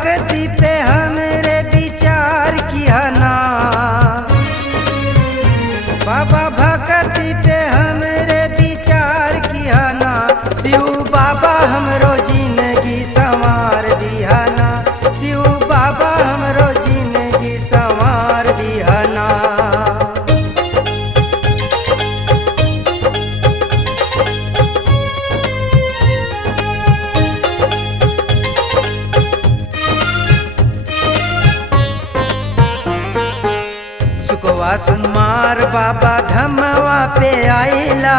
भक्ति पे हमरे विचार किया ना, बाबा भक्ति पे हमरे विचार किया ना, शिव बाबा हमरो जिंदगी संवार दिया ना, शिव बाबा हमरो जिंदगी संवार दिया ना। सुकवा सुनमार बाबा धमवा पे आइला,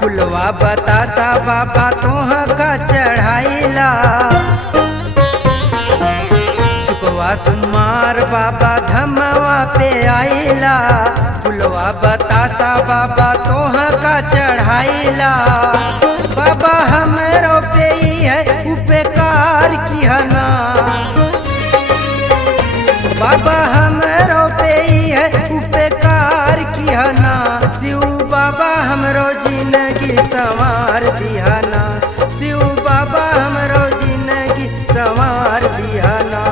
फुलवा बतासा बाबा तोह का चढ़ाइला। सुकवा सुनमार बाबा धमवा पे आइला, फुलवा बतासा बाबा तोह का चढ़ाइला। बाबा हमरो पे ही है उपकार किया ना, बाबा हमरो पे ही है उपकार किया ना, शिव बाबा हमरो जिंदगी संवार दिया ना, शिव बाबा हमरो जिंदगी संवार दिया ना।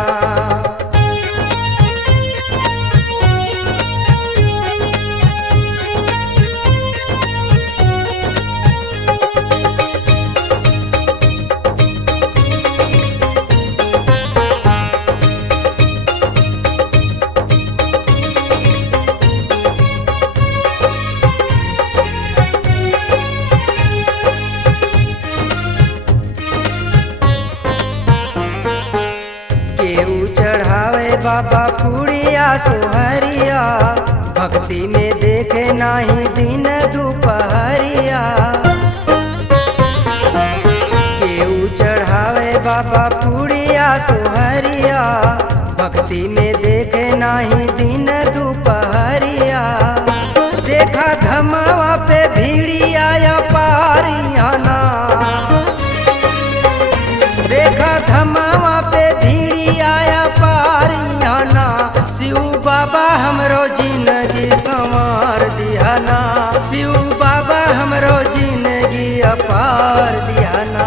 केहू चढ़ावे बाबा पूड़िया सोहरिया, भक्ति में देखे नाही दिन दोपहरिया। केहू चढ़ावे बाबा पूड़िया सोहरिया, भक्ति में देखे नाही दिन दोपहरिया। देखा धमवा पे भीड़िया या पारिया ना, देखा धमवा पे शिव बाबा हमरो जिंदगी संवार दिया ना, शिव बाबा हमरो जिंदगी अपार दिया ना।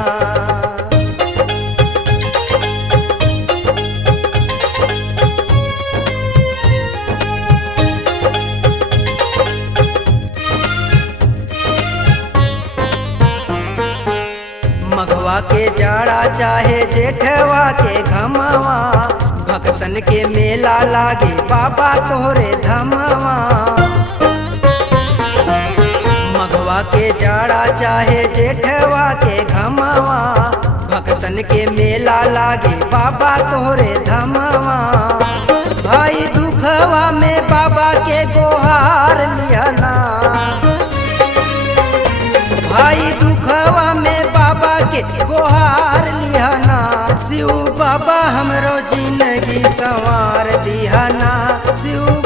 मघवा के जाड़ा चाहे जेठवा के घमवा, भक्तन के मेला लागे बाबा तोहरे धमवा। मघवा के जाड़ा चाहे जेठवा के घमवा, भक्तन के मेला लागे बाबा तोहरे धमवा। भाई दुखवा में बाबा के गोहार लिया ना, भाई दुखवा में बाबा के गोहार लिया ना, शिव बाबा हमरो जिंदगी संवार दिया ना, शिव